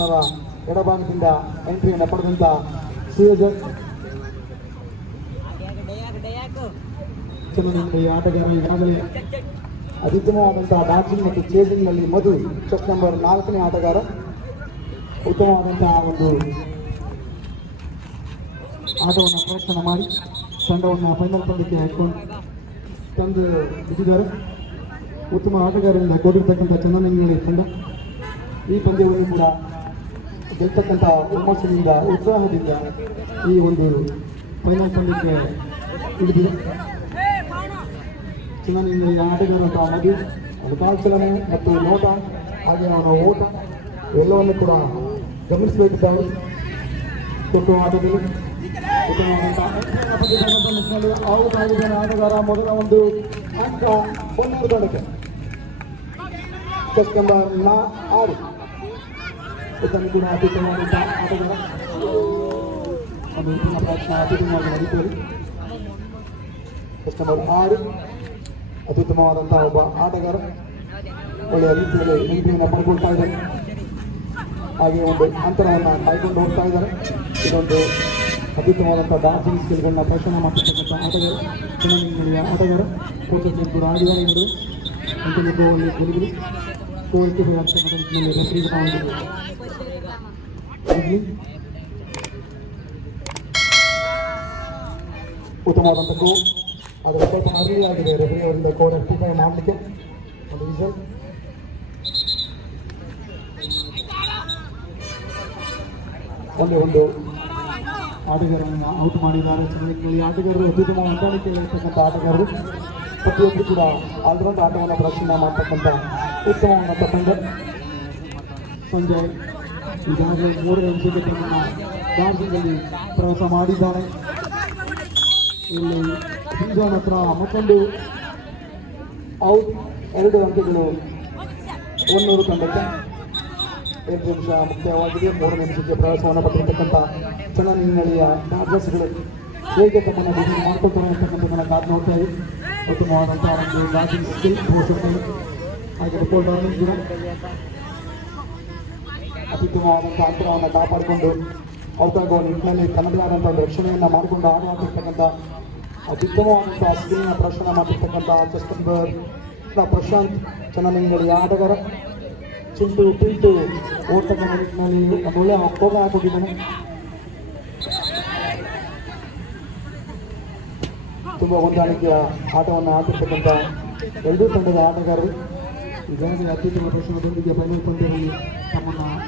ಕೋಣರ ಎಡಭಾಗದಿಂದ ಎಂಟ್ರಿಯನ್ನು ಪಡೆದಂತ ಸಿಎಜರ್ ಈ ಆಟಗಾರ ಈಗಾಗಲೇ ಅತ್ಯುತ್ತಮವಾದಂತಹ ಬ್ಯಾಟಿಂಗ್ ಮತ್ತು ಚೇಸಿಂಗ್ನಲ್ಲಿ ಮಧು ಚೆಕ್ ನಂಬರ್ ನಾಲ್ಕನೇ ಆಟಗಾರ. ಉತ್ತಮವಾದಂತಹ ಒಂದು ಆಟವನ್ನು ಪ್ರದರ್ಶನ ಮಾಡಿ ತಂಡವನ್ನು ಫೈನಲ್ ಪಂದ್ಯಕ್ಕೆ ಹಾಕೊಂಡು ತಂದು ಬಿಟ್ಟಿದ್ದಾರೆ. ಉತ್ತಮ ಆಟಗಾರರಿಂದ ಕೂಡಿರ್ತಕ್ಕಂಥ ಚನ್ನನಂಗಳಿ ತಂಡ ಈ ಪಂದ್ಯವನ್ನು ಕೂಡ ಗೆಲ್ತಕ್ಕಂಥ ಹುಮ್ಮಸ್ಸಿನಿಂದ ಉತ್ಸಾಹದಿಂದ ಈ ಒಂದು ಫೈನಲ್ ಪಂದ್ಯಕ್ಕೆ ಇಳಿದಿದೆ. ಚನ್ನನಂಗಳಿ ಆಟಗಾರಂತಹ ನದಿ ಕಾಲ್ಚಲನೆ ಮತ್ತು ನೋಟ ಹಾಗೆ ಅವರ ಓಟ, ಎಲ್ಲವನ್ನು ಕೂಡ ಗಮನಿಸಬೇಕಿದ್ದಾರೆ. ಕೊಟ್ಟು ಆಟದಲ್ಲಿ ಆಟಗಾರ ಮೊದಲ ಒಂದು ಅಂಕ ಒಂದು ತಂಡಕ್ಕೆ ಚೆಸ್ ನಂಬರ್ ನಾ ಆರು. ಇದನ್ನು ಕೂಡ ಅತ್ಯುತ್ತಮವಾದಂತಹ ಆಟಗಾರ ಒಂದು ಉತ್ತಮ ಪ್ರಯತ್ನ ಅತ್ಯುತ್ತಮವಾಗಿ ನಡೀತದೆ ಚೆಸ್ ನಂಬರ್ ಆರು ಅತ್ಯುತ್ತಮವಾದಂತಹ ಒಬ್ಬ ಆಟಗಾರ ಒಳ್ಳೆಯ ರೀತಿಯಲ್ಲಿ ಎಂಟ್ರಿಯನ್ನು ಪಡ್ಕೊಳ್ತಾ ಇದ್ದಾರೆ ಹಾಗೆ ಒಂದು ಅಂತರವನ್ನು ಕಾಯ್ಕೊಂಡು ಹೋಗ್ತಾ ಇದ್ದಾರೆ ಇದೊಂದು ಅತ್ಯುತ್ತಮವಾದಂಥ ಬ್ಯಾಟಿಂಗ್ ಸ್ಕಿಲ್ಗಳನ್ನ ಪ್ರದರ್ಶನ ಮಾಡ್ತಿರ್ತಕ್ಕಂಥ ಆಟಗಾರ ಚಿನ್ನನಿಂಗಲಿಯ ಆಟಗಾರ ಕೋಚಸ್ ಕೂಡ ಆಡಿದ್ದಾರೆ ಎಂದು ಅಂತಿಮ ಗೋವಲ್ಲಿ ಗೆಲುವು ಕೋಲ್ಟಿ ಆಗ್ತಕ್ಕಂಥ ನಿಟ್ಟಿನಲ್ಲಿ ರೆಫ್ರಿ ಒಂದು ಇರ್ಲಿ. ಉತ್ತಮವಾದಂಥ ಗೋ ಅದರ ಸ್ವಲ್ಪ ಅರ್ಲಿ ಆಗಿದೆ ರೆಫ್ರಿ ಅವರಿಂದ ಕೋಡ್ ರೆಕ್ಟಿಫೈ ಮಾಡಲಿಕ್ಕೆ ಒಂದು ವಿಸಲ್ ಒಂದೇ ಒಂದು ಆಟಗಾರರನ್ನು ಔಟ್ ಮಾಡಿದ್ದಾರೆ ಚೆನ್ನಾಗಿ ಆಟಗಾರರು ಅತ್ಯುತ್ತಮ ಹೊಂದಾಣಿಕೆಯಲ್ಲಿರ್ತಕ್ಕಂಥ ಆಟಗಾರರು ಪ್ರತಿಯೊಬ್ಬರು ಕೂಡ ಆಲ್ರೌಂಡ್ ಆಟವನ್ನು ಪ್ರದರ್ಶನ ಮಾಡ್ತಕ್ಕಂಥ ಉತ್ತಮವಾದಂಥ ತಂಡ ಸಂಜಯ್ ಈಗಾಗಲೇ ಮೂರು ಗಂಟೆಗೆ ತಮ್ಮ ಡಾನ್ಸಿಂಗಲ್ಲಿ ಪ್ರವಾಸ ಮಾಡಿದ್ದಾರೆ. ಇಲ್ಲಿ ಹತ್ರ ಮತ್ತೊಂದು ಔಟ್. ಎರಡು ಅಂಕಗಳು ಒನ್ನೂರು ತಂಡಕ್ಕೆ. ಎರಡು ನಿಮಿಷ ಮುಖ್ಯವಾಗಿದೆ ಮೂರು ನಿಮಿಷಕ್ಕೆ ಪ್ರವಾಸವನ್ನು ಪಡೆದಿರ್ತಕ್ಕಂಥ ಚೆನ್ನ ಹಿನ್ನೆಲೆಯ ಡಾರ್ಜಸ್ಗಳು ಹೇಗೆ ತಮ್ಮನ್ನು ಬಿಸಿ ಮಾಡ್ಕೊಳ್ತಾರೆ ಅಂತಕ್ಕಂಥದ್ದನ್ನು ಕಾದು ನೋಡ್ತಾ ಇದ್ದೀವಿ ಉತ್ತಮವಾದಂಥ ಒಂದು ಬ್ಯಾಟಿಂಗ್ ಸ್ಕಿಲ್ ತೋರಿಸುತ್ತಾರೆ ಹಾಗೆ ಕೂಡ ಅತ್ಯುತ್ತಮವಾದಂಥ ಅಂತರವನ್ನು ಕಾಪಾಡಿಕೊಂಡು ಔಟಾಗುವ ನಿಟ್ಟಿನಲ್ಲಿ ತನ್ನದೇ ಒಂದು ರಕ್ಷಣೆಯನ್ನು ಮಾಡಿಕೊಂಡು ಆಟ ಆಡ್ತಿರ್ತಕ್ಕಂಥ ಅತ್ಯುತ್ತಮವಾದಂಥ ಸ್ಕ್ರೀನ ಪ್ರದರ್ಶನ ಮಾಡಿರ್ತಕ್ಕಂಥ ಚಸ್ಕಂಬರ್ ಪ್ರಶಾಂತ್ ಚನ್ನಲಿಂಗಡಿ ಆಟಗಾರ ಚಿಂಟು ಪಿಂಟು ಓಡ್ತಕ್ಕಂಥ ನಿಟ್ಟಿನಲ್ಲಿ ಒಂದು ಒಳ್ಳೆಯ ಹೋಗ ಹಾಕಿದ್ದಾನೆ ತುಂಬ ಹೊಂದಾಣಿಕೆಯ ಆಟವನ್ನು ಆಡ್ತಿರ್ತಕ್ಕಂಥ ಎರಡೂ ತಂಡದ ಆಟಗಾರರು. ಈಗಾಗಲೇ ಅತ್ಯುತ್ತಮ ಪ್ರದರ್ಶನದೊಂದಿಗೆ ಫೈನಲ್ ಪಂದ್ಯದಲ್ಲಿ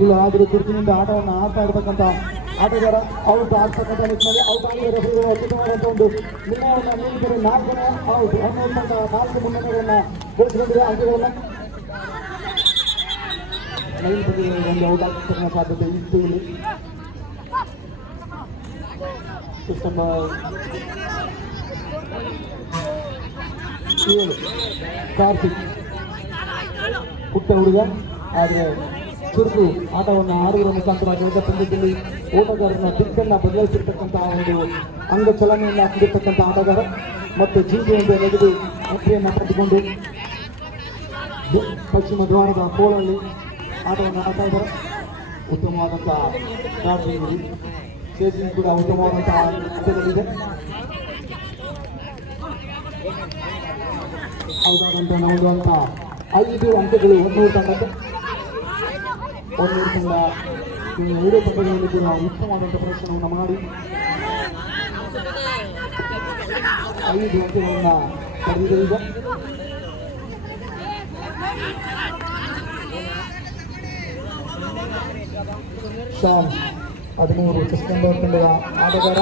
ಇಲ್ಲ ಆದರೂ ಗುರುತಿನಿಂದ ಆಟವನ್ನು ಆಡ್ತಾ ಇರತಕ್ಕಂಥ ಆಟಗಾರ ಔಟ್ ಆಡ್ತಕ್ಕಂಥ ನಿಟ್ಟಿನಲ್ಲಿ ಔಟ್ ಆಗಿದ್ದಾರೆ ರೆಫರಿಗಳು ಅದ್ಭುತವಾದಂಥ ಒಂದು ನಿರ್ಣಯವನ್ನು ನೀಡಿದರೆ ನಾಲ್ಕನೇ ಔಟ್ ಹನ್ನೊಂದು ನಾಲ್ಕು ಮುನ್ನಡೆಗಳನ್ನು ಗಳಿಸಿಕೊಂಡಿದೆ. ಅಂಕಗಳನ್ನು ಒಂದು ಔಟ್ ಆಗ್ತಕ್ಕಂಥ ಸಾಧ್ಯತೆ ಇತ್ತು ಇಲ್ಲಿ. ಸಿಸ್ಟಮ್ ಕಾರ್ತಿಕ್ ಪುಟ್ಟ ಹುಡುಗ. ಆದರೆ ಚುರುಕು ಆಟವನ್ನು ಆಡುವುದರ ಮುಖಾಂತರ ಗೆದ್ದ ಪಂದ್ಯದಲ್ಲಿ ಓಟಗಾರನ ದಿಕ್ಕನ್ನು ಬದಲಾಯಿಸಿರ್ತಕ್ಕಂತಹ ಒಂದು ಅಂಗಚಲನೆಯನ್ನು ಹೊಂದಿರತಕ್ಕಂಥ ಆಟಗಾರ ಮತ್ತು ಜೀವಿಯಿಂದ ನೆಗೆದು ಮಕ್ಕಳನ್ನು ದ- ಪಶ್ಚಿಮ ದ್ವಾರದ ಕೋಳಲ್ಲಿ ಆಟವನ್ನು ಆಡ್ತಾ ಇದ್ದಾರೆ. ಉತ್ತಮವಾದಂಥ ಬ್ಯಾಟಿಂಗ್ ಚೇಸಿಂಗ್ ಕೂಡ ಉತ್ತಮವಾದಂಥ ಹಂತದಲ್ಲಿದೆ ಹೌದಾದಂತಹ ನಾವು ಐದು ಅಂಕಗಳು ಒನ್ನೂರು ತಂಡಕ್ಕೆ ಒನ್ನೂರು ತಂಡ ಈ ಎರಡು ತಂಡಗಳಲ್ಲಿ ಕೂಡ ಉತ್ತಮವಾದಂಥ ಪ್ರದರ್ಶನವನ್ನು ಮಾಡಿ. ಐದು ಅಂಕಗಳನ್ನು ಪಡೆದಿದೆ ಶಾಮ್ ಹದಿಮೂರು ಸೆಪ್ಟೆಂಬರ್ ತಂಡದ ಆಟಗಾರ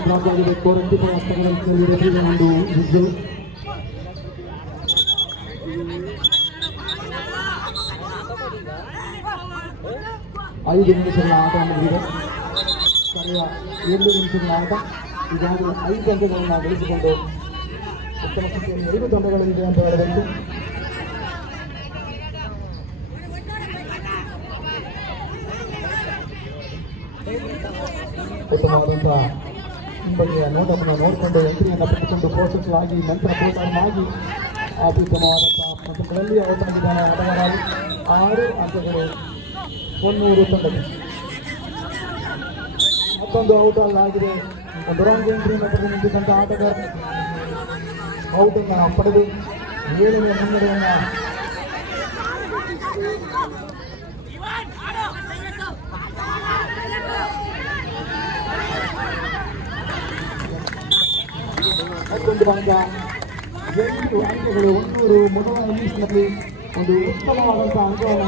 ಬ್ಲಾಕ್ ಆಗಿದೆ ಕೋರಂತಿ ರೆಫ್ರಿಗೆ ಒಂದು ವಿಜ್ಜು ಐದು ನಿಮಿಷಗಳ ಆಟ ಮುಗಿದಿದೆ. ಕಳೆಯ ಎರಡು ನಿಮಿಷಗಳ ಆಟ ಈಗಾಗಲೇ ಐದು ಗಂಟೆಗಳನ್ನು ಗಳಿಸಿಕೊಂಡು ಉತ್ತಮ ಸ್ಥಿತಿಯಲ್ಲಿ ಎರಡು ತಂಡಗಳಿದೆ ಅಂತ ಹೇಳಬೇಕು ಉತ್ತಮವಾದಂತಹ ಬಗೆಯ ನೋಟವನ್ನು ನೋಡಿಕೊಂಡು ಎಂಟ್ರಿಯನ್ನು ಪಡೆದುಕೊಂಡು ಪೋಷಕರಾಗಿ ನಂತರ ಪೋಷಕರಾಗಿ ಅತ್ಯುತ್ತಮವಾದಂತಹ ಪಂದ್ಯಗಳಲ್ಲಿ ಔಟ್ ಆಗಿದ್ದಾನೆ ಆಟಗಾರರು ಆರು ಅಂಕಗಳು ಮುನ್ನೂರು ತಂಡಕ್ಕೆ ಮತ್ತೊಂದು ಔಟ್ ಅಲ್ಲ ಆಗಿದೆ ಒಂದು ರಾಂಗ್ ಎಂಟ್ರಿಯನ್ನು ಪಡೆದು ನಿಂತಿದ್ದಂಥ ಆಟಗಾರ ಔಟನ್ನು ಪಡೆದು ಏಳನೇ ಮುನ್ನಡೆಯನ್ನು ಮತ್ತೊಂದು ಭಾಗ ಎಂಟು ಅಂಕಗಳು ಒಂದೂರು ಮೊದಲ ಇನ್ನಿಂಗ್ಸ್ನಲ್ಲಿ ಒಂದು ಉತ್ತಮವಾದಂತಹ ಅಂಕವನ್ನು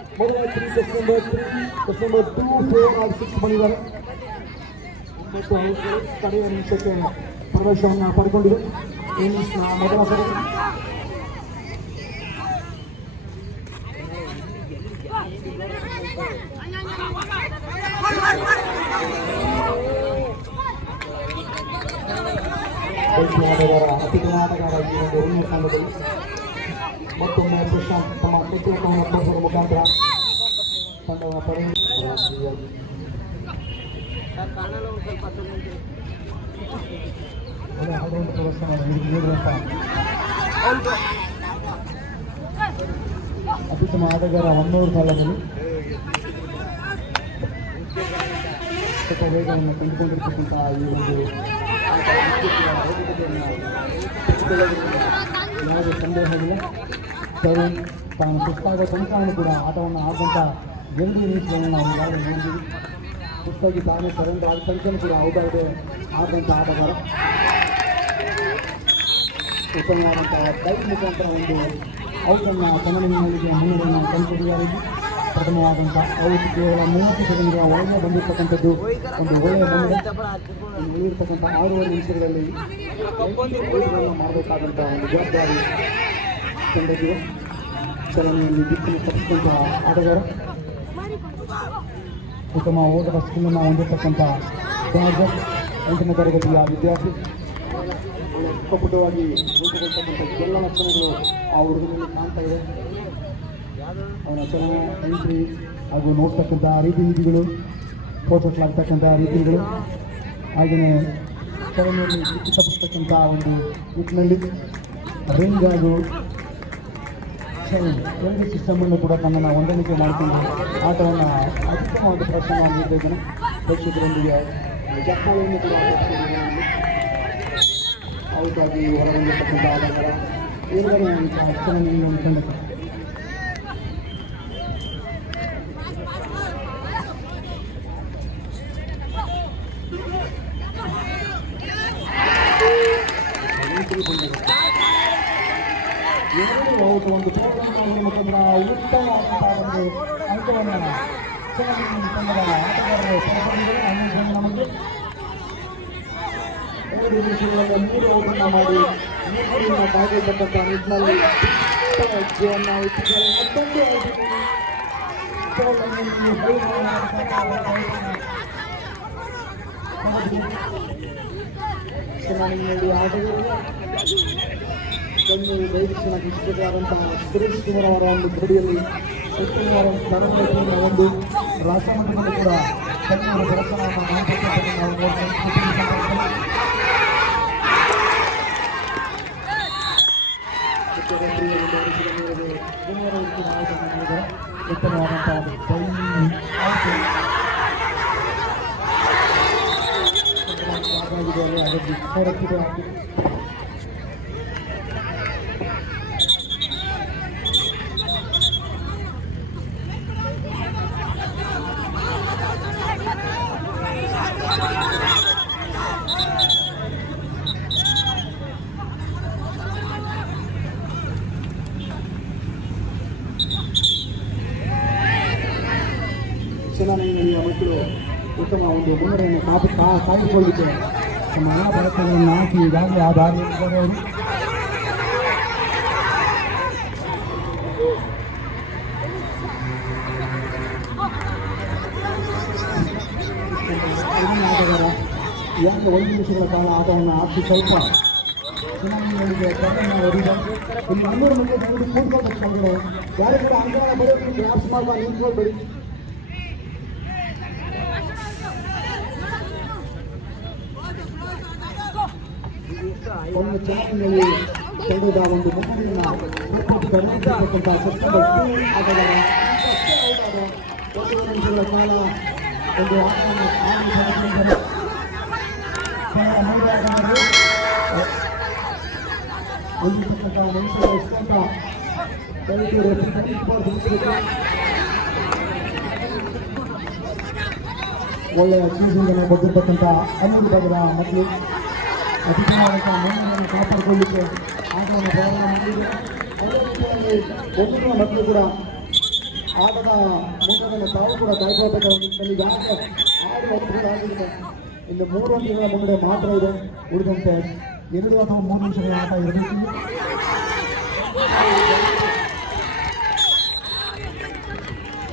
What about three? Question number three. six number two, four, and six. Monivar. Number twelve. Kade and Shake. Purvashon. Parkondiru. In Madhavakarani. ಅತ್ಯುತ್ತಮ ಆಟಗಾರ ಹೊನ್ನೂರು ಕಾಲದಲ್ಲಿ ವೇಗವನ್ನು ಕಂಡುಕೊಂಡಿರ್ತಕ್ಕಂತಹ ಈ ಒಂದು ಯಾವುದೇ ಸಂದೇಹವಿಲ್ಲ ತರುಣ್ ತಾನು ಸುಸ್ತಾಗೋ ತನಕ ಕೂಡ ಆಟವನ್ನು ಆಡಿದಂಥ ಎರಡು ರೀತಿಯನ್ನು ನಾವು ಈಗಾಗಲೇ ನೋಡಿದ್ದೀವಿ ಸುಸ್ತಾಗಿ ತಾನೇ ಸರೆಂಡರ್ ಆದ ತನಕ ಕೂಡ ಔಟ್ ಇದೆ ಆದಂಥ ಆಟಗಾರ ಉತ್ತಮವಾದಂಥ ಬೈಕ್ ಮುಖಾಂತರ ಒಂದು ಔಟನ್ನು ತಮಿಳುನಾಡಿಗೆ ಮುನ್ನಡೆಯನ್ನು ತಂದುಕೊಟ್ಟಿದ್ದಾರೆ ಪ್ರಥಮವಾದಂಥ ಔಟ್ ಕೇವಲ ಮೂವತ್ತು ಸೆಕೆಂಡ್ಗಳ ಒಳಗೆ ಬಂದಿರತಕ್ಕಂಥದ್ದು ಒಂದು ಒಳ್ಳೆಯ ಮುನ್ನಡೆ ಉಳಿದಿರ್ತಕ್ಕಂಥ ಆರೂವರೆ ನಿಮಿಷಗಳಲ್ಲಿ ಮಾಡಬೇಕಾದಂತಹ ಒಂದು ಜವಾಬ್ದಾರಿ ತಂಡಕ್ಕೆ ಚಲನೆಯಲ್ಲಿ ದಿಕ್ಕನ್ನು ತಪ್ಪಿಸಿದಂಥ ಆಟಗಾರ. ಉತ್ತಮ ಓಟದ ಸ್ಕಿಲ್ಲನ್ನು ಹೊಂದಿರತಕ್ಕಂಥ ಸಮಾಜ ಎಂಟನೇ ತರಗತಿಯ ವಿದ್ಯಾರ್ಥಿ. ಚಿಕ್ಕಪುಟ್ಟವಾಗಿ ರೂಪುಗೊಳ್ತಕ್ಕಂಥ ಎಲ್ಲ ಲಕ್ಷಣಗಳು ಆ ಹುಡುಗನಲ್ಲಿ ಕಾಣ್ತಾ ಇದೆ. ಅವನ ಚಲನ ಎಂಟ್ರಿ ಹಾಗೂ ನೋಡ್ತಕ್ಕಂಥ ರೀತಿ ನೀತಿಗಳು ಫೋಟೋಸ್ಲಾಗ್ತಕ್ಕಂಥ ರೀತಿಗಳು ಹಾಗೆಯೇ ಚಲನೆಯಲ್ಲಿ ತಪ್ಪಿಸ್ತಕ್ಕಂಥ ಒಂದು ನಿಟ್ಟಿನಲ್ಲಿ ರಿಂಗ್ ಹಾಗೂ ಎರಡು ಸಿಸ್ಟಮನ್ನು ಕೂಡ ತನ್ನನ್ನು ಹೊಂದಾಣಿಕೆ ಮಾಡಿಕೊಂಡು ಆಟವನ್ನು ಅತ್ಯುತ್ತಮವಾದ ಪ್ರದರ್ಶನ ಮಾಡಿದ್ದೇನೆ ಪ್ರೇಕ್ಷಕರೊಂದಿಗೆ ಜಪ್ಪಾಳೆಯನ್ನು ಕೂಡ ಪ್ರದರ್ಶಿಸಿದ್ದಾನೆ. ಔಟ್ ಆಗಿ ಹೊರಬಂದಿರ್ತಕ್ಕಂಥ ಆಟಗಾರ. ಎಲ್ಲರೂ ಒಂದು ತಂಡಕ್ಕೆ ಎರಡು ಔಟ್ ಒಂದು ಟೂರ್ನಮೆಂಟ್ನಲ್ಲಿ ಮುಖಂಡರ ಉತ್ತಮವಾದಂತಹ ಒಂದು ಅಂಕವನ್ನು ಚಲನೆಯಲ್ಲಿ ತಂಡದ ಆಟಗಾರರು ಪಡೆದುಕೊಂಡಿದ್ದಾರೆ ಹನ್ನೊಂದು ನಮಗೆ ಎರಡು ನಿಮಿಷಗಳಲ್ಲಿ ಮೂರು ಔಟನ್ನು ಮಾಡಿ ಮೂರನ್ನ ಕಾಯ್ದಿರ್ತಕ್ಕಂಥ ನಿಟ್ಟಿನಲ್ಲಿ ಹೆಜ್ಜೆಯನ್ನು ಇಟ್ಟಿದ್ದಾರೆ ಮತ್ತೊಂದು ಚೆನ್ನಾಗಿ ಕಣ್ಣು ದೈಹಿಕ ಶಿಕ್ಷಕರಾದಂತಹ ಸುರೇಶ್ ಕುಮಾರ್ ಅವರ ಒಂದು ಗಡಿಯಲ್ಲಿ ಉತ್ತಮವಾದ ಸ್ಥಾನಗಳನ್ನು ಒಂದು ರಾಷ್ಟ್ರಮಟ್ಟದಲ್ಲಿ ಕೂಡ ಕಣ್ಣೂರು ಪ್ರದರ್ಶನವನ್ನು ಮಾಡಿರ್ತಕ್ಕಂಥದ್ದನ್ನು ನಾವು ಅಲ್ಲಿ ಅದರಲ್ಲಿ ಹೊರಟಿದೆ ಕಾಪಿ ಕಾ- ಕಾಯ್ದುಕೊಳ್ಳಿಕ್ಕೆ ತಮ್ಮ ಹಣ ಪ್ರಯತ್ನಗಳನ್ನು ಹಾಕಿ ಈಗಾಗಲೇ ಆ ದಾರಿಯಲ್ಲಿ ಹೋದವರು ಕಡಿಮೆ ಆಟಗಾರ ಯಾಕೆ ಒಂದು ನಿಮಿಷಗಳ ಕಾಲ ಆಟವನ್ನು ಆಡಿ ಸ್ವಲ್ಪ ಚುನಾವಣೆಗಳಿಗೆ ಕಡಿಮೆ ಹೊಡೆದ ಇಲ್ಲಿ ಹನ್ನೂರು ಮಂದಿ ನೋಡಿ ಕೂತ್ಕೊಳ್ಬೇಕು ಯಾರು ಕೂಡ ಅಂಗಗಳ ಬರೋದು ಲ್ಯಾಪ್ಸ್ ಮಾಡ್ತಾ ನಿಂತ್ಕೊಳ್ಬೇಡಿ ಒಂದು ಚುನಾವಣೆಯಲ್ಲಿ ತಂಡದ ಒಂದು ಮಗುವಿನ ಗಮನಿಸತಕ್ಕಂಥ ನಿಮಿಷಗಳ ಕಾಲ ಒಂದು. ಒಳ್ಳೆಯ ಸೀಸನ್ಗಳನ್ನು ಬಂದಿರತಕ್ಕಂಥ ಅನ್ನೂರು ಭಾಗದ ಮಕ್ಕಳು ಅತಿಥಿಯಾದಂಥ ಮೌಲ್ಯವನ್ನು ಕಾಪಾಡಿಕೊಳ್ಳಿಕ್ಕೆ ಆಟವನ್ನು ಪ್ರಾರಂಭ ಮಾಡಿದೆ ಅದೇ ರೀತಿಯಾಗಿ ಒಬ್ಬರ ಮಕ್ಕಳು ಕೂಡ ಆಟದ ಮುಂದನ್ನು ತಾವು ಕೂಡ ಕಾಯ್ಕೊಳ್ಬೇಕಾದ ಈಗಾಗಲೇ ಆರು ಅಂಕಗಳು ಆಗಿದೆ ಇನ್ನು ಮೂರು ಅಂಕಗಳ ಮುಂದೆ ಮಾತ್ರ ಇದೆ ಉಳಿದಂತೆ ಎರಡು ಅಥವಾ ಮೂರು ನಿಮಿಷಗಳ ಆಟ ಇರಬೇಕು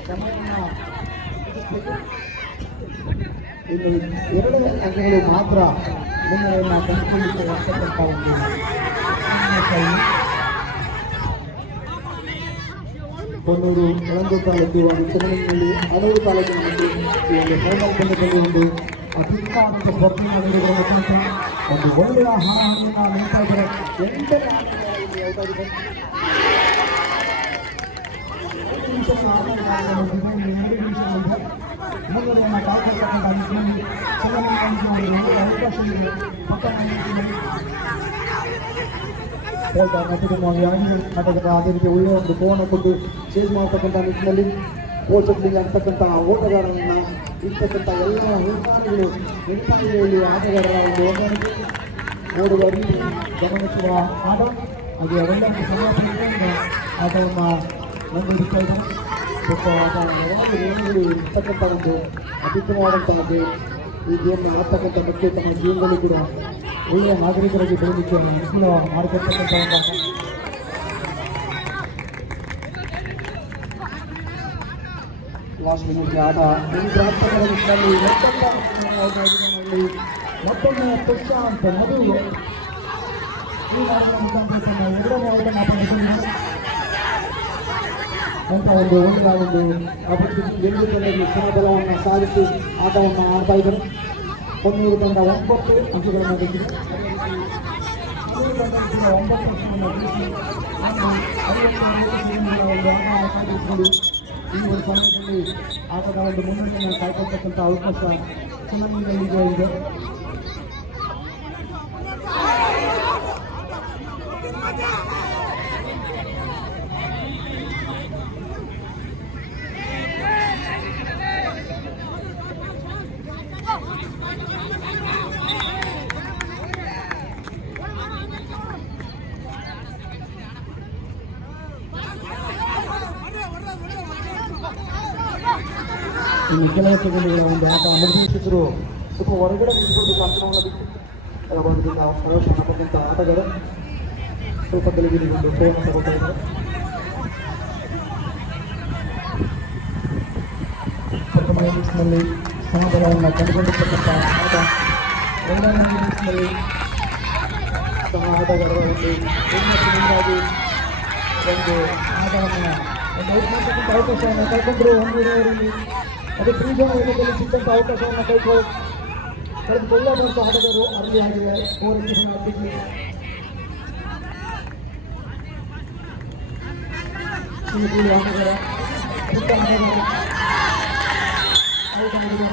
ಗಮನವನ್ನು ಇನ್ನು ಎರಡು ಅಂಕಗಳು ಮಾತ್ರ ಮುನ್ನಡೆಯನ್ನು ಕಂಡುಕೊಳ್ಳಿಕ್ಕೆ ಬರ್ತಕ್ಕಂಥ ಒಂದು ಕೈ. ಕೊಣ್ಣೂರು ಯಳಂದೂರು ತಾಲೂಕು ಹಾಗೂ ಚಿಕ್ಕಮಗಳೂರಿನಲ್ಲಿ ಅಡೂರು ತಾಲೂಕಿನ ಮಧ್ಯೆ ಈ ಒಂದು ಫೈನಲ್ ಪಂದ್ಯದಲ್ಲಿ ಒಂದು ಅತ್ಯುತ್ತಮವಾದಂಥ ಸ್ಪರ್ಧೆ ನಡೆದಿರುವ ಮುಖಾಂತರ ಒಂದು ಒಳ್ಳೆಯ ಹಾರಾಟವನ್ನು ನೀಡ್ತಾ ಇದ್ದಾರೆ ಎಂಟನೇ ಆಟಗಾರರಲ್ಲಿ ಔಟ್ ಕಾಪಾಡತಕ್ಕಂಥ ನಿಟ್ಟಿನಲ್ಲಿ ಒಂದು ಅವಕಾಶ ಇದೆ ಪಕ್ಕದ ನಿಟ್ಟಿನಲ್ಲಿ ಹೇಳ್ತಾ ಅತ್ಯುತ್ತಮವಾಗಿ ಆಗಿದೆ ಆಟಗಾರ ಅದೇ ರೀತಿ ಒಳ್ಳೆಯ ಒಂದು ಕೋಣ ಕೊಟ್ಟು ಚೇಂಜ್ ಮಾಡತಕ್ಕಂಥ ನಿಟ್ಟಿನಲ್ಲಿ ಕೋಚಲ್ಲಿ ಅಂತಕ್ಕಂಥ ಓಟಗಾರರನ್ನ ಇರ್ತಕ್ಕಂಥ ಎಲ್ಲ ಹಿಂಸಾನಿಗಳು ಹಿಂಸಾನಿಗಳಲ್ಲಿ ಆಟಗಾರರ ಒಂದು ಹೊಂದಾಣಿಕೆ ಓಡುವ ರೀತಿ ಗಮನಿಸುವ ಆಟ ಹಾಗೆ ಅವೆಲ್ಲ ಸಮಾಪನೆಯಿಂದ ಆಟವನ್ನು ಮುಂದುವರಿಸ್ತಾ ಇದೆ ಮತ್ತು ಆಟ ಹಲವಾರು ಗೇಮ್ಗಳು ಇರ್ತಕ್ಕಂಥ ಒಂದು ಅತ್ಯುತ್ತಮವಾದಂತಹ ಗೇಮ್ ಈ ಗೇಮ್ ಆಡ್ತಕ್ಕಂಥ ಮಕ್ಕಳು ತಮ್ಮ ಜೀವನದಲ್ಲಿ ಕೂಡ ಒಳ್ಳೆಯ ನಾಗರಿಕರಾಗಿ ಬೆಳಲಿಕ್ಕೆ ಅನುಕೂಲ ಮಾಡಿಕೊಡ್ತಕ್ಕಂಥ ಒಂದು ಆಟ. ಲಾಸ್ಟ್ ಮಿನಿಟ್ಗೆ ಆಟ ಒಂದು ಹತ್ತನೇ ನಿಮಿಷದಲ್ಲಿ ಮತ್ತೊಂದು ಆಟದಲ್ಲಿ ಮತ್ತೊಮ್ಮೆ ಪುಷ್ಪ ಅಂತ ಮಧು ಈ ಆಟದ ಮುಖಾಂತರ ತನ್ನ ಎರಡನೇ ಔಟನ್ನು ಪಡೆದುಕೊಂಡು ಅಂತ ಒಂದು ಒಳ್ಳೆಯ ಒಂದು ಅಭಿವೃದ್ಧಿ ತಂಡಗಳು ಸಮಬಲವನ್ನು ಸಾಧಿಸಿ ಆಟವನ್ನು ಆಡ್ತಾ ಇದ್ದರು. ಕೊನೆಯ ತಂಡ ಒಂಬತ್ತು ಅಂಕಗಳನ್ನು ಗೆದ್ದಿದೆ. ಈ ಒಂದು ಸಮಯದಲ್ಲಿ ಆಟದ ಒಂದು ಮುನ್ನಡೆಯನ್ನು ಕಾಯ್ಕೊಳ್ತಕ್ಕಂಥ ಅವಕಾಶ ಚೆನ್ನಾಗಿ ಇದೆ ಕೆಲವು ಸೆಕೆಂಡ್ಗಳ ಒಂದು ಆಟ ಮುಗಿಸಿದ್ರು ಸ್ವಲ್ಪ ಹೊರಗಡೆ ನಿಂತ್ಕೊಂಡು ಅಂಕಣವನ್ನು ಬಿಟ್ಟು ಒಳಭಾಗದಿಂದ ಪ್ರವೇಶ ಪಡೆದಂಥ ಆಟಗಳು ಸ್ವಲ್ಪ ಗಲಿಬಿಲಿಗೊಂಡು ಫೋನ್ ತಗೊಳ್ತಾ ಪ್ರಥಮ ಇನ್ನಿಂಗ್ಸ್ನಲ್ಲಿ ಸಮಬಲವನ್ನು ಕಂಡುಕೊಂಡಿರ್ತಕ್ಕಂಥ ಆಟ. ಎರಡನೇ ಇನ್ನಿಂಗ್ಸ್ನಲ್ಲಿ ಆಟಗಾರರ ಒಂದು ಹೆಮ್ಮತ್ತಿನಿಂದಾಗಿ ಒಂದು ಆಟವನ್ನು ಒಂದು ಮಾಡ್ತಕ್ಕಂಥ ಅವಕಾಶವನ್ನು ಕಳ್ಕೊಂಡ್ರು ಅದು ಪ್ರೀಜಾಗದಲ್ಲಿ ಸಿಕ್ಕಂಥ ಅವಕಾಶವನ್ನು ಕೈಗೊಳ್ಳ ಕಳೆದುಕೊಳ್ಳಬಾರ್ದು ಆಟಗಾರರು ಅಲ್ಲಿ ಆಗಿದೆ ಓವರ್ ಅಡ್ಡಿಗೆ ಈ ಕೂಡಿ ಆಟಗಾರ ಪುಟ್ಟ ಆಟಗಾರ ಔಟ್ ಆಗಿದೆ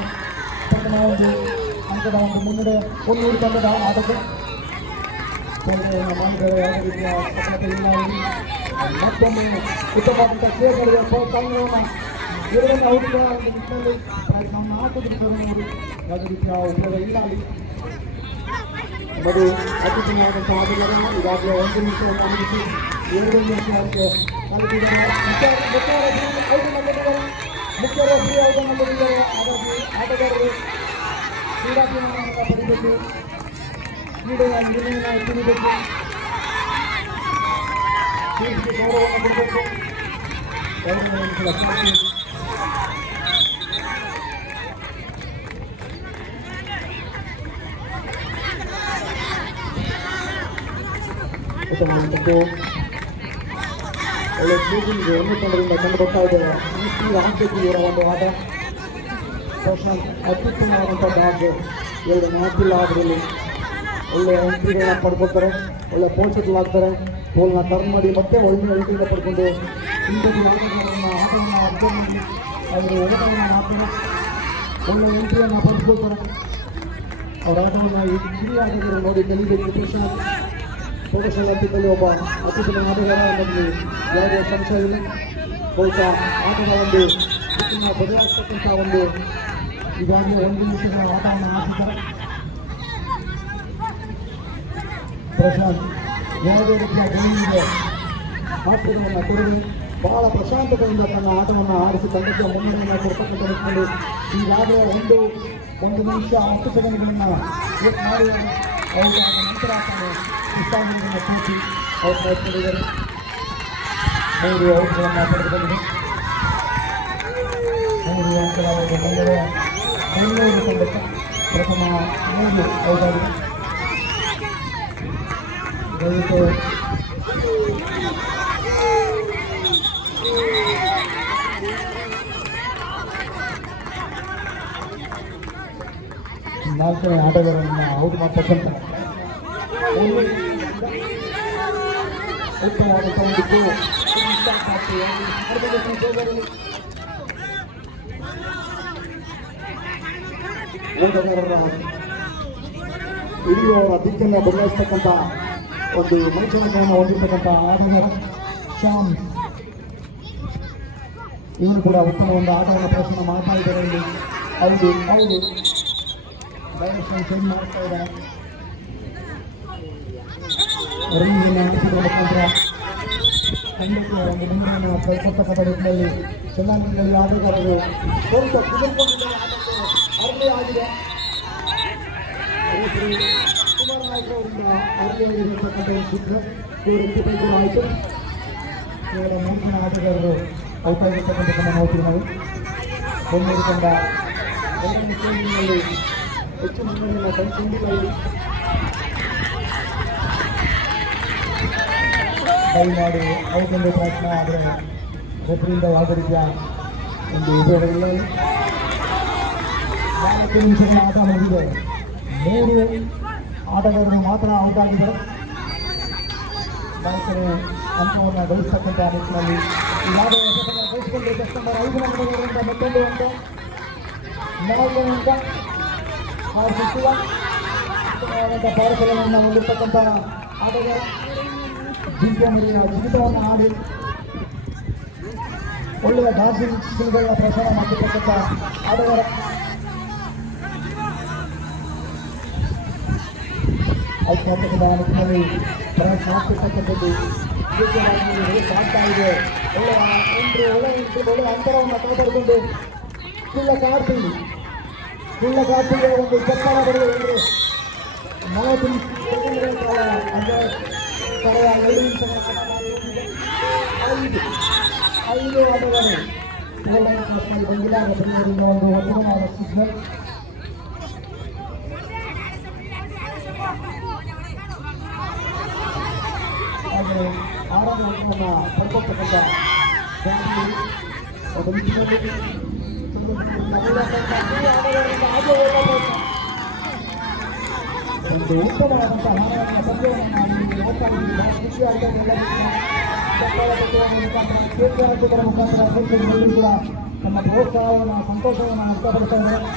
ತನ್ನ ಒಂದು ಅಂಕದ ಒಂದು ಮುನ್ನಡೆ ಮುನ್ನೂರು ತಂಡದ ಆಟಕ್ಕೆ ಮಾಡಿದರೆ ಯಾವುದೇ ರೀತಿಯ ಸಫಲತೆ ಇಲ್ಲ ಇಲ್ಲಿ. ಮತ್ತೊಮ್ಮೆ ಉತ್ತಮವಾದಂಥ ಕ್ರಿಯೆಗಳಿಗೆ ತಂಡವನ್ನು ಎರಡನೇ ಔಟ್ಗಳ ಒಂದು ನಿಟ್ಟಿನಲ್ಲಿ ಪ್ರಯತ್ನವನ್ನು ಹಾಕಿದ್ರು ನೋಡಿ ಯಾವುದೇ ರೀತಿಯ ಉಪಯೋಗ ಇಲ್ಲ ಅಲ್ಲಿ ಮದು ಅತ್ಯುತ್ತಮವಾದಂಥ ಆಟಗಾರರು ಈಗಾಗಲೇ ಒಂದು ನಿಮಿಷವನ್ನು ಅಂದಿಸಿ ಎರಡು ನಿಮಿಷಕ್ಕೆ ತಲುಪಿದ್ದಾರೆ ಮುಖ್ಯ ಮುಖ್ಯ ರೆಫ್ರಿ ಔಟ್ ಮಾಡಿದ್ದಾರೆ ಮುಖ್ಯ ರೆಫ್ರಿ ಔಟ್ ಮಾಡಿದ್ದಾರೆ ಹಾಗಾಗಿ ಆಟಗಾರರು ಕ್ರೀಡಾಭಿಮಾನವನ್ನು ಪಡಿಬೇಕು ಕ್ರೀಡೆಯ ಹಿರಿಮೆಯನ್ನು ತಿಳಿಬೇಕು ದೇಶಕ್ಕೆ ಗೌರವವನ್ನು ಕೊಡಬೇಕು ಗೌರವವನ್ನು ಮತ್ತು ಒಳ್ಳೆ ಒಂದು ತಂಡದಿಂದ ಕಂಡು ಬರ್ತಾ ಇದ್ದೇವೆ ಈ ಇವರ ಒಂದು ಆಟ ಪ್ರಶಾಂತ್ ಅತ್ಯುತ್ತಮವಾದಂಥ ಬ್ಯಾಗ್ ಎರಡು ಮ್ಯಾಚಿಲ್ಲ ಅದರಲ್ಲಿ ಒಳ್ಳೆ ಎಂಟ್ರಿಗಳನ್ನ ಪಡ್ಕೊಳ್ತಾರೆ ಒಳ್ಳೆ ಪೋಷಕರಾಗ್ತಾರೆ ಗೋಲ್ನ ಟರ್ನ್ ಮಾಡಿ ಮತ್ತೆ ಒಳ್ಳೆಯ ಎಂಟ್ರಿನ ಪಡ್ಕೊಂಡು ಇಂದಿನ ಆಟವನ್ನು ಅರ್ಥ ಮಾಡಿ ಅವರು ಓಟವನ್ನು ಮಾಡ್ತಾರೆ ಒಳ್ಳೆ ಎಂಟ್ರಿಯನ್ನು ಪಡೆದುಕೊಳ್ತಾರೆ ಅವರ ಆಟವನ್ನು ಈ ಕಿರಿಯ ಆಟಗಾರರು ನೋಡಿ ಕಲಿಬೇಕು ಹಂತದಲ್ಲಿ ಒಬ್ಬ ಅತ್ಯುತ್ತಮ ಆಟಗಾರ ಯಾವುದೇ ಸಂಶಯ ಇಲ್ಲ. ಬಹುಶಃ ಆಟದ ಒಂದು ಬದಲಾಗ್ತಕ್ಕಂಥ ಒಂದು ಒಂದು ನಿಮಿಷದ ಆಟವನ್ನು ಆಡಿದ್ದಾರೆ ಪ್ರಶಾಂತ್ ಯಾವುದೇ ರೀತಿಯ ಗೋಲಿಗೆ ಆಟಗಳನ್ನು ಬಹಳ ಪ್ರಶಾಂತತೆಯಿಂದ ತನ್ನ ಆಟವನ್ನು ಆಡಿಸಿ ತಂಡಕ್ಕೆ ಮುನ್ನಡೆಯನ್ನು ಕೊಡ್ತಕ್ಕಂಥ ನಿಟ್ಟಿನಲ್ಲಿ ಈಗಾಗಲೇ ಒಂದು ಒಂದು ನಿಮಿಷ ಹತ್ತು ಸೆಕೆಂಡ್ಗಳನ್ನು ಮಾಡಿ ಅವರ ನಂತರ ತಾನು ಕೂತಿ ಔಟ್ ಮಾಡಿಕೊಂಡಿದ್ದಾರೆ ಮೂರು ಪಡೆದುಕೊಂಡಿದೆ ಮೂರು ಒಂದು ತಂಡಕ್ಕೆ ಪ್ರಥಮ ಮೂರು ಔಟಾಗಿದೆ ದಯವಿಟ್ಟು ನಾಲ್ಕನೇ ಆಟಗಾರರನ್ನು ಔಟ್ ಮಾಡ್ತಕ್ಕಂಥ. ಓಟಗಾರರ ಇಳಿಯುವವರ ದಿಕ್ಕನ್ನು ಬದಲಾಯಿಸ್ತಕ್ಕಂಥ ಒಂದು ಮನುಷ್ಯನನ್ನು ಹೊಂದಿರ್ತಕ್ಕಂಥ ಆಟಗಾರ ಶ್ಯಾಮ್ ಇವರು ಕೂಡ ಉತ್ತಮ ಒಂದು ಆಟವನ್ನು ಪ್ರದರ್ಶನ ಮಾಡ್ತಾ ಇದ್ದಾರೆ ಅಲ್ಲಿ ಹೌದು ಹೌದು ಡೈರೆಕ್ಷನ್ ಚೇಂಜ್ ಮಾಡ್ತಾ ಇದ್ದಾರೆ ರಿಂಗನ್ನು ಹಾಕಿದ ಮುಖಾಂತರ ತಂಡಕ್ಕೆ ಒಂದು ಮುಂದಿನ ಕೊಡ್ತಕ್ಕಂಥ ನಿಟ್ಟಿನಲ್ಲಿ ಚೆನ್ನಾಗಿ ಆಟಗಾರರು ಸ್ವಲ್ಪ ಕುದುರ್ಕೊಂಡಿದ್ದಾರೆ ಆಟಕ್ಕೆ ಅರ್ಲಿ ಆಗಿದೆ ರೆಫ್ರಿ ಕುಮಾರ್ ನಾಯ್ಕ ಅವರಿಂದ ಅರ್ಲಿ ಇರತಕ್ಕಂಥ ಒಂದು ಚಿತ್ರ ಇವರು ಕೂಡ ಆಯಿತು ಇವರ ಮುಂದಿನ ಆಟಗಾರರು ಔಟ್ ಆಗಿರ್ತಕ್ಕಂಥ ಕ್ರಮ ನೋಡ್ತೀವಿ ನಾವು ಬೆಂಗಳೂರು ತಂಡ ಎರಡನೇ ಶ್ರೇಣಿಯಲ್ಲಿ ಹೆಚ್ಚು ನಿಮ್ಮ ಇಲ್ಲಿ ಟ್ರೈ ಮಾಡಿ ಔಟ್ ಪ್ರಯತ್ನ ಆದರೆ ಯಾವುದೇ ರೀತಿಯ ಒಂದು ಉಪಯೋಗವಿಲ್ಲ. ನಾಲ್ಕು ನಿಮಿಷಗಳ ಆಟ ಮುಗಿದಿದೆ ಮೂರು ಆಟಗಾರರು ಮಾತ್ರ ಔಟ್ ಆಗಿದ್ದಾರೆ ನಾಲ್ಕನೇ ಅಂಕವನ್ನು ಗಳಿಸ್ತಕ್ಕಂಥ ನಿಟ್ಟಿನಲ್ಲಿ ಯಾವುದೇ ಗಳಿಸಿಕೊಂಡು ಕಸ್ಟಮರ್ ಐದು ನಂಬರ್ ಮತ್ತೊಂದು ಅಂಕ ನಾಲ್ಕನೇ ಅಂಕ ಆರು ಸಿಕ್ಕಿಲ್ಲ ಉತ್ತಮವಾದಂಥ ಪಾರ್ಸಲನ್ನು ಹೊಂದಿರ್ತಕ್ಕಂಥ ಆಟಗಾರ ಜಿಂಕೆ ಮುರಿಯ ಜಿಗಿತವನ್ನು ಆಡಿ ಒಳ್ಳೆಯ ಡಾನ್ಸಿಂಗ್ ಸ್ಕಿಲ್ಗಳನ್ನ ಪ್ರಸಾರ ಮಾಡಿರ್ತಕ್ಕಂಥ ಆಟಗಾರ ಐತಿಹಾಸಿಕ ನಿಟ್ಟಿನಲ್ಲಿ ಪ್ರಯತ್ನ ಆಗ್ತಿರ್ತಕ್ಕಂಥದ್ದು ವಿಶೇಷವಾಗಿ ಸಾಗ್ತಾ ಇದೆ ಒಳ್ಳೆಯ ಎಂಟ್ರಿ ಒಳ್ಳೆ ಎಂಟ್ರಿ ಒಳ್ಳೆಯ ಅಂತರವನ್ನು ಕಾಪಾಡಿಕೊಂಡು ಕುಳ್ಳ ಕಾರ್ತಿಂಗ್ ಕುಳ್ಳ ಕಾರ್ತಿಗೆ ಒಂದು ಚಪ್ಪಲ ಬರಲು ಅಂದರೆ ನಲವತ್ತು ಸೆಕೆಂಡ್ಗಳ ಕಾಲ ಅಂದರೆ ಕಳೆಯ ಎರಡು ನಿಮಿಷಗಳ ಕಾಲ ಐದು ಐದು ಆಟಗಾರರು ಗೋಲ್ಡನ್ ಕ್ರಾಸ್ನಲ್ಲಿ ಬಂದಿಲ್ಲ ಬೆಂಗಳೂರಿನ ಒಂದು ಉತ್ತಮವಾದ ಸಿಗ್ನಲ್ ಆದರೆ ಆರಾಮ ನಮ್ಮ ಪಡ್ಕೊಳ್ತಕ್ಕಂಥ ಬೆಂಗಳೂರು ಒಂದು ನಿಟ್ಟಿನಲ್ಲಿ ಒಂದು ಉತ್ತಮವಾದಂಥ ಆಹಾರವನ್ನು ಪದ್ಯವನ್ನು ಮಾಡಿ ಓದ್ತಾಯಿದ್ದೀವಿ ಬಹಳ ಖುಷಿ ಆಗ್ತಾ ಇದೆ ಕ್ಷೇತ್ರ ರಾಜ್ಯಗಳ ಮುಖಾಂತರ ಅಧ್ಯಕ್ಷರು ಕೂಡ ನಮ್ಮ ಪ್ರೋತ್ಸಾಹವನ್ನು ಸಂತೋಷವನ್ನು ವ್ಯಕ್ತಪಡಿಸ್ತಾ ಇದ್ದಾರೆ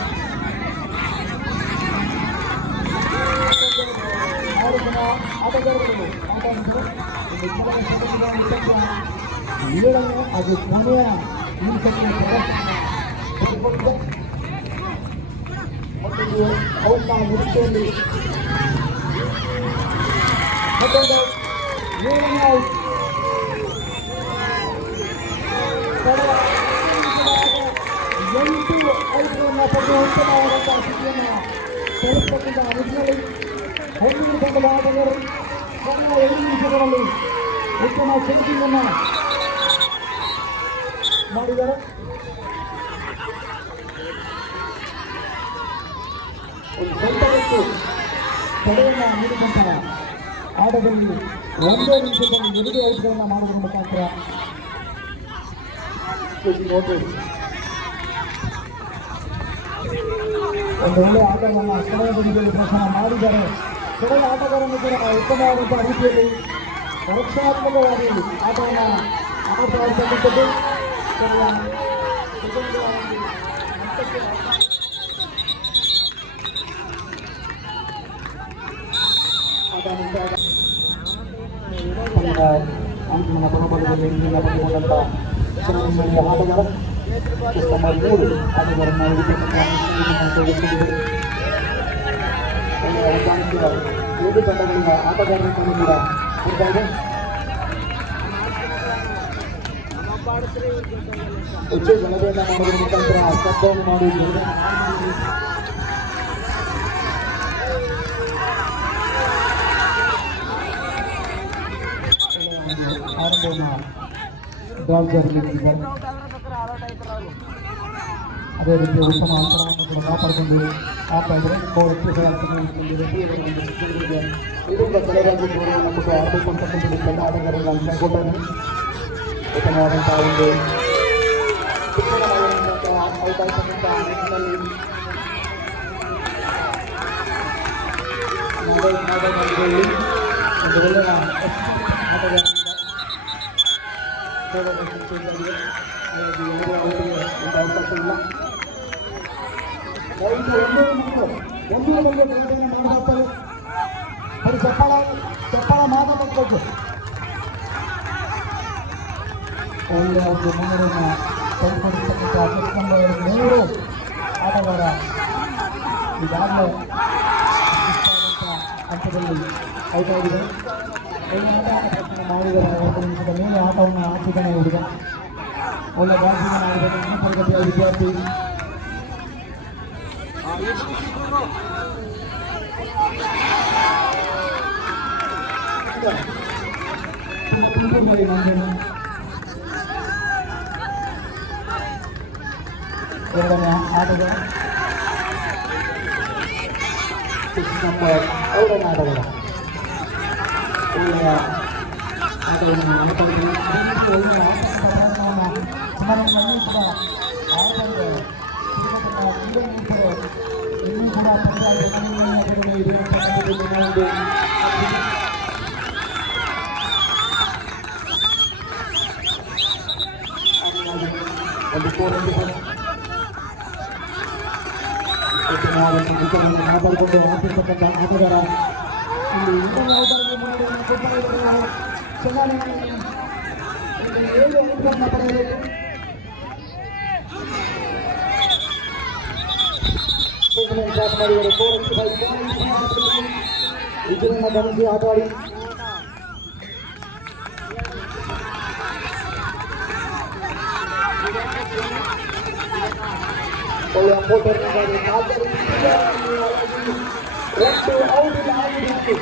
ಆರು ಜನ ಆಟಗಾರರು ಆಟ ಆಡಿದ್ರು ಒಂದು ಇಪ್ಪತ್ತನೇ ಶತಕದ ಇಪ್ಪತ್ತು ಏಳನೇ ಅದು ಕೊನೆಯ ನಿಮಿಷಕ್ಕೆ ಮಾಡಿದ್ದಾರೆ ತಂಡಕ್ಕೆ ತಡೆಯನ್ನು ನೀಡಿದಂತಹ ಆಟದಲ್ಲಿ ಒಂದೇ ನಿಮಿಷದಲ್ಲಿ ಎರಡು ಔಟ್ಗಳನ್ನು ಮಾಡುವ ಮುಖಾಂತರ ನೋಡ್ಬೋದು ಒಂದು ಒಳ್ಳೆಯ ಆಟವನ್ನು ಕೊನೆಯ ದಿನದಲ್ಲಿ ಪ್ರಸಾರ ಮಾಡಿದ್ದಾರೆ ಕೊನೆಯ ಆಟಗಾರನ್ನು ಕೂಡ ಉತ್ತಮವಾದಂತಹ ರೀತಿಯಲ್ಲಿ ರಕ್ಷಣಾತ್ಮಕವಾಗಿ ಆಟವನ್ನು ಆಡ್ತಾ ಇರ್ತಕ್ಕಂಥದ್ದು ಅಂತಿಮ ಬರೋಬರದಲ್ಲಿ ಇಂದಿನ ಪಡೆದುಕೊಂಡಂತ ಚೆನ್ನಾಗಿ ಆಟಗಾರ ನಂಬರ್ ಮೂರು ಒಳ್ಳೆಯ ಅವಕಾಶ ಎರಡು ತಂಡಗಳಿಂದ ಆಟಗಾರರ ಕೂಡ ಬರ್ತಾ ಇದೆ ಹೆಚ್ಚು ಗಲಭೆಯನ್ನು ಮಾಡೋದ್ರ ಮುಖಾಂತರ ಶಬ್ದವನ್ನು ಮಾಡಿ ജർമ്മൻ അദ്ദേഹത്തിന്റെ ഉത്തമാശ്രമത്തിലുള്ള പറഞ്ഞത് ആ പൈതൃകം കുറച്ച് ഇതിന്റെ കലരംഗത്തോടെ നമുക്ക് ആദ്യ കൊട്ടത്തിന്റെ കലാകാരൻ നൽകോട്ടൻ ഉത്തമാടൻ താവിന്റെ അതുകൊണ്ടാണ് ಉತ್ತಮವಾದಂತಹ ಒಂದು ಒಂದು ಕ್ರೀಡೆಯನ್ನು ಮಾಡಬಾರ್ದು ಅದು ಚಪ್ಪಾಳ ಚಪ್ಪಾಳ ಮಾಡಬೇಕು ಒಳ್ಳೆಯ ಒಂದು ತೆಗೆದುಕೊಂಡಿರ್ತಕ್ಕಂಥ ಅಜಿತ್ ನಂಬರ್ ಆಟಗಾರ ಈಗಾಗಲೇ ಹಂತದಲ್ಲಿ ಔಟ್ ಆಗಿದೆ ಮಾಡಿದರೆ ಒಂದು ನಿಮಿಷದ ಮೇಲೆ ಆಟವನ್ನು ಆಡ್ತಿದ್ದಾನೆ ಹುಡುಗ ಒಳ್ಳೆ ಬ್ಯಾಟಿಂಗ್ ಮಾಡಿದರೆ ಇನ್ನೂ ತರಗತಿಯ ವಿದ್ಯಾರ್ಥಿ ತುಮಕೂರಿನಲ್ಲಿ ನಂಜನ ಎರಡನೇ ಆಟದ ನಂಬರ್ ಅವರನ್ನ ಆಟಗಾರ Kita mau berbicara mengenai apa yang terjadi pada ಇದನ್ನು ಗಮನಿಸಿ ಆಟ ಆಡಿ ಒಳ್ಳೆಯ ಫೋಟೋರ್ ಒಂದು ಔಟ್ ಆಗಿತ್ತು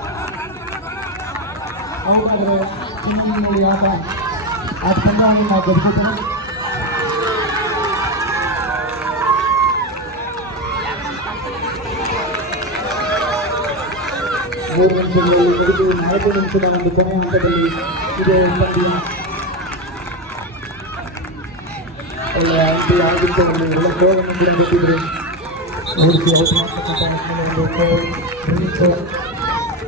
ಔಟಾದರೆ ಟೀಮಿನಲ್ಲಿ ಆಟ ಆ ತಂಡವನ್ನು ನಾವು ಗೆದ್ದಿದ್ದೇವೆ ಮೂರು ನಿಮಿಷಗಳಲ್ಲಿ ಮುಗಿದು ನಾಲ್ಕು ನಿಮಿಷದ ಒಂದು ಕೊನೆಯ ಹಂತದಲ್ಲಿ ಇದೆ ಪಂದ್ಯ ಒಳ್ಳೆಯ ಅಂಕಿ ಆಗಿದ್ದವರಲ್ಲಿ ಒಳ್ಳೆ ಗೋಲನ್ನು ಕೂಡ ಕೊಟ್ಟಿದ್ರು ಓಡಿಸಿ ಔಟ್ ಮಾಡ್ತಕ್ಕಂಥ ಒಂದು ಗೋಲ್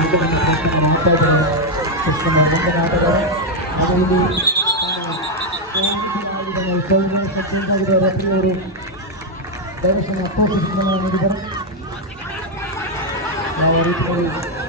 ಒಳ್ಳೆ ನಿರ್ಣಯ ರೆಫರಿಗಳಿಂದ ಒಂದು ಒಳ್ಳೆ ಕೋಟ್ ಇದೆ ಯಾವ ರೀತಿಯಲ್ಲಿ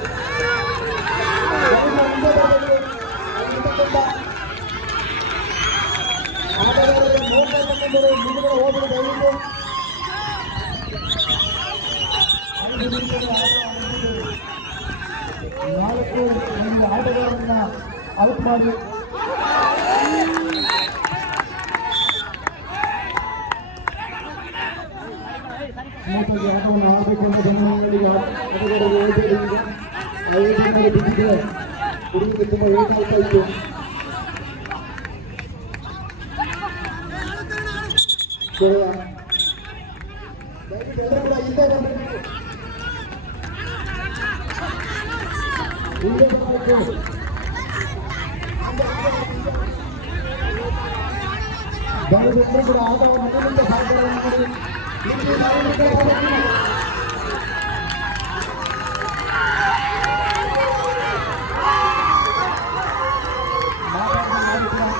ನಾವು ಮುಂದೆ ಹೋಗೋಣ.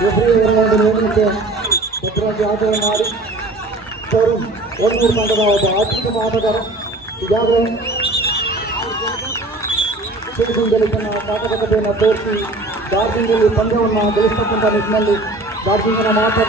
ರೆಫ್ರಿ ಒಂದು ನೇಮಕ್ಕೆ ಭದ್ರಾಜಿ ಆಟವನ್ನು ಆಡಿ ತರುಣ್ ಒಂದೂರು ತಂಡದ ಒಬ್ಬ ಅತ್ಯುತ್ತಮ ಆಟಗಾರ ಈಗಾಗಲೇ ಸಿಟಿಸನ್ದಲ್ಲಿ ತನ್ನ ತಾಕತಕತೆಯನ್ನು ತೋರಿಸಿ ಡಾರ್ಜಿಂಗಲ್ಲಿ ಪಂದ್ಯವನ್ನು ಗಳಿಸ್ತಕ್ಕಂಥ ನಿಟ್ಟಿನಲ್ಲಿ ಡಾರ್ಜಿಂಗನ ಮಾತ್ರ